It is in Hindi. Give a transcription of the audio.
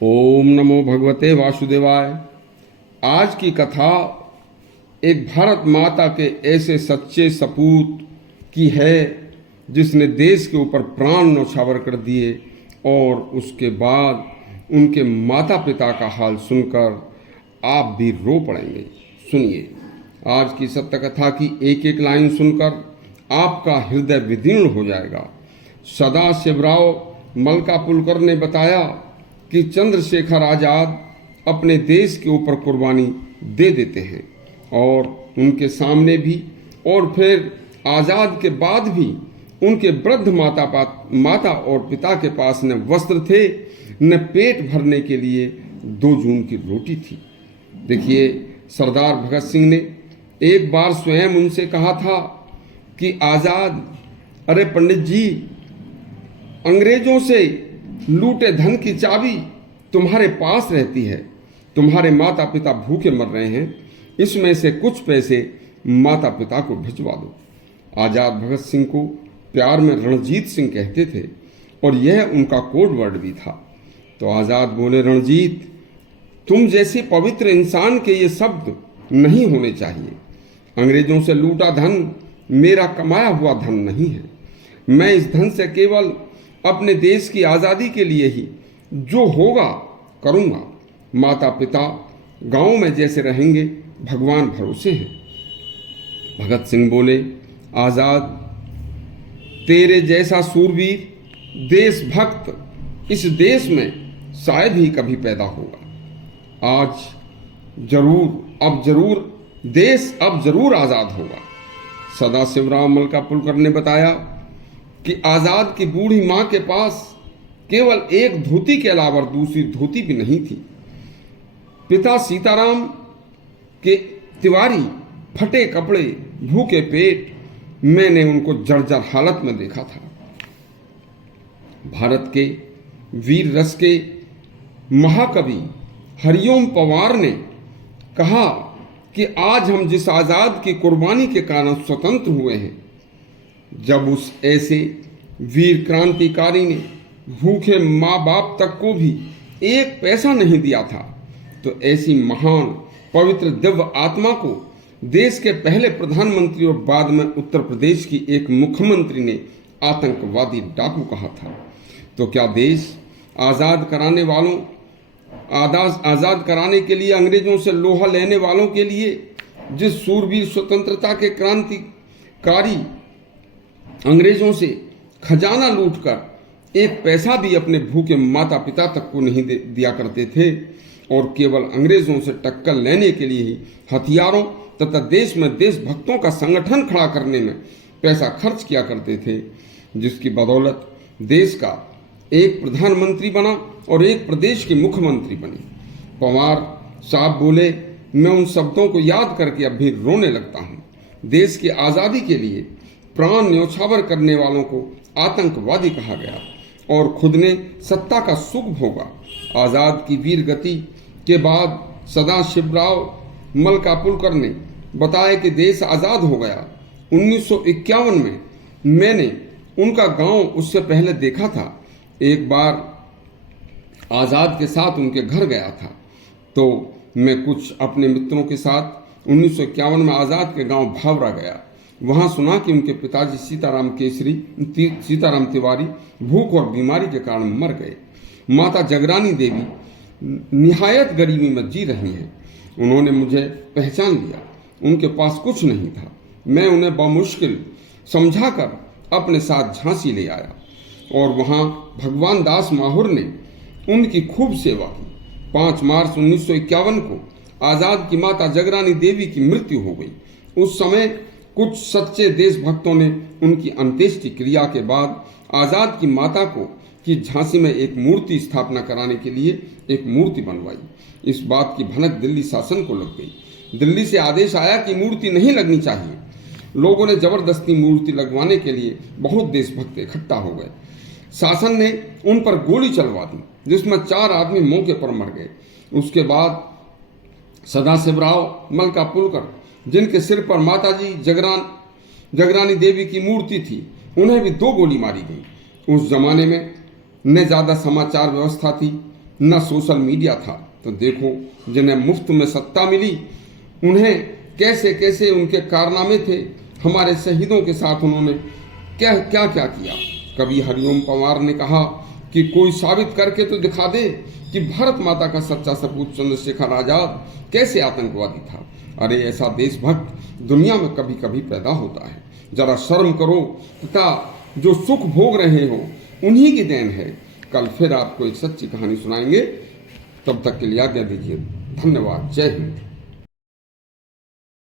ओम नमो भगवते वासुदेवाय। आज की कथा एक भारत माता के ऐसे सच्चे सपूत की है जिसने देश के ऊपर प्राण न्यौछावर कर दिए, और उसके बाद उनके माता पिता का हाल सुनकर आप भी रो पड़ेंगे। सुनिए, आज की सत्य कथा की एक एक लाइन सुनकर आपका हृदय विदीर्ण हो जाएगा। सदाशिवराव मलकापुलकर ने बताया कि चंद्रशेखर आजाद अपने देश के ऊपर कुर्बानी दे देते हैं, और उनके सामने भी और फिर आजाद के बाद भी उनके वृद्ध माता और पिता के पास न वस्त्र थे न पेट भरने के लिए 2 जून की रोटी थी। देखिए, सरदार भगत सिंह ने एक बार स्वयं उनसे कहा था कि आजाद, अरे पंडित जी, अंग्रेजों से लूटे धन की चाबी तुम्हारे पास रहती है। तुम्हारे माता पिता भूखे मर रहे हैं, इसमें से कुछ पैसे माता पिता को भिजवा दो। आजाद भगत सिंह को प्यार में रणजीत सिंह कहते थे, और यह उनका कोड वर्ड भी था। तो आजाद बोले, रणजीत, तुम जैसे पवित्र इंसान के ये शब्द नहीं होने चाहिए। अंग्रेजों से लूटा धन मेरा कमाया हुआ धन नहीं है। मैं इस धन से केवल अपने देश की आज़ादी के लिए ही जो होगा करूँगा। माता पिता गांव में जैसे रहेंगे, भगवान भरोसे हैं। भगत सिंह बोले, आज़ाद, तेरे जैसा सूरवीर देशभक्त इस देश में शायद ही कभी पैदा होगा। देश अब जरूर आज़ाद होगा। सदाशिवराव मलकापुलकर ने बताया कि आजाद की बूढ़ी मां के पास केवल एक धोती के अलावा दूसरी धोती भी नहीं थी। पिता सीताराम के तिवारी फटे कपड़े, भूखे पेट, मैंने उनको जर्जर हालत में देखा था। भारत के वीर रस के महाकवि हरिओम पवार ने कहा कि आज हम जिस आजाद की कुर्बानी के कारण स्वतंत्र हुए हैं, जब उस ऐसे वीर क्रांतिकारी ने भूखे माँ बाप तक को भी एक पैसा नहीं दिया था, तो ऐसी महान पवित्र दिव्य आत्मा को देश के पहले प्रधानमंत्री और बाद में उत्तर प्रदेश की एक मुख्यमंत्री ने आतंकवादी डाकू कहा था। तो क्या देश आज़ाद कराने के लिए अंग्रेजों से लोहा लेने वालों के लिए, जिस सूरवीर स्वतंत्रता के क्रांतिकारी अंग्रेजों से खजाना लूटकर एक पैसा भी अपने भूखे माता पिता तक को नहीं दिया करते थे, और केवल अंग्रेजों से टक्कर लेने के लिए ही हथियारों तथा देश में देशभक्तों का संगठन खड़ा करने में पैसा खर्च किया करते थे, जिसकी बदौलत देश का एक प्रधानमंत्री बना और एक प्रदेश के मुख्यमंत्री बने। पवार साहब बोले, मैं उन शब्दों को याद करके अब भी रोने लगता हूँ। देश की आज़ादी के लिए प्राण न्यौछावर करने वालों को आतंकवादी कहा गया, और खुद ने सत्ता का सुख भोगा। आज़ाद की वीर गति के बाद सदाशिवराव मलकापुलकर ने बताया कि देश आज़ाद हो गया। 1951 में मैंने उनका गांव उससे पहले देखा था। एक बार आज़ाद के साथ उनके घर गया था, तो मैं कुछ अपने मित्रों के साथ 1951 में आज़ाद के गांव भावरा गया। वहां सुना कि उनके पिताजी सीताराम तिवारी भूख और बीमारी के कारण मर गए। माता जगरानी देवी निहायत गरीबी में जी रही हैं। उन्होंने मुझे पहचान लिया। उनके पास कुछ नहीं था। मैं उन्हें बमुश्किल समझाकर अपने साथ झांसी ले आया, और वहां भगवान दास माहुर ने उनकी खूब सेवा की। 5 मार्च 1951 को आज़ाद की माता जगरानी देवी की मृत्यु हो गई। उस समय कुछ सच्चे देशभक्तों ने उनकी अंत्येष्टि क्रिया के बाद आज़ाद की माता की झांसी में एक मूर्ति स्थापना कराने के लिए एक मूर्ति बनवाई। इस बात की भनक दिल्ली शासन को लग गई। दिल्ली से आदेश आया कि मूर्ति नहीं लगनी चाहिए। लोगों ने जबरदस्ती मूर्ति लगवाने के लिए बहुत देशभक्त इकट्ठा हो गए। शासन ने उन पर गोली चलवा दी, जिसमें 4 आदमी मौके पर मर गए। उसके बाद सदाशिवराव मलकापुलकर, जिनके सिर पर माताजी जगरानी देवी की मूर्ति थी, उन्हें भी 2 गोली मारी गई। उस जमाने में न ज़्यादा समाचार व्यवस्था थी, न सोशल मीडिया था। तो देखो जिन्हें मुफ्त में सत्ता मिली उन्हें कैसे कैसे उनके कारनामे थे, हमारे शहीदों के साथ उन्होंने क्या क्या क्या किया। कभी हरिओम पंवार ने कहा कि कोई साबित करके तो दिखा दे कि भारत माता का सच्चा सपूत चंद्रशेखर आजाद कैसे आतंकवादी था। अरे ऐसा देशभक्त दुनिया में कभी कभी पैदा होता है, जरा शर्म करो तथा जो सुख भोग रहे हो उन्हीं की देन है। कल फिर आपको एक सच्ची कहानी सुनाएंगे, तब तक के लिए आज्ञा दीजिए। धन्यवाद। जय हिंद।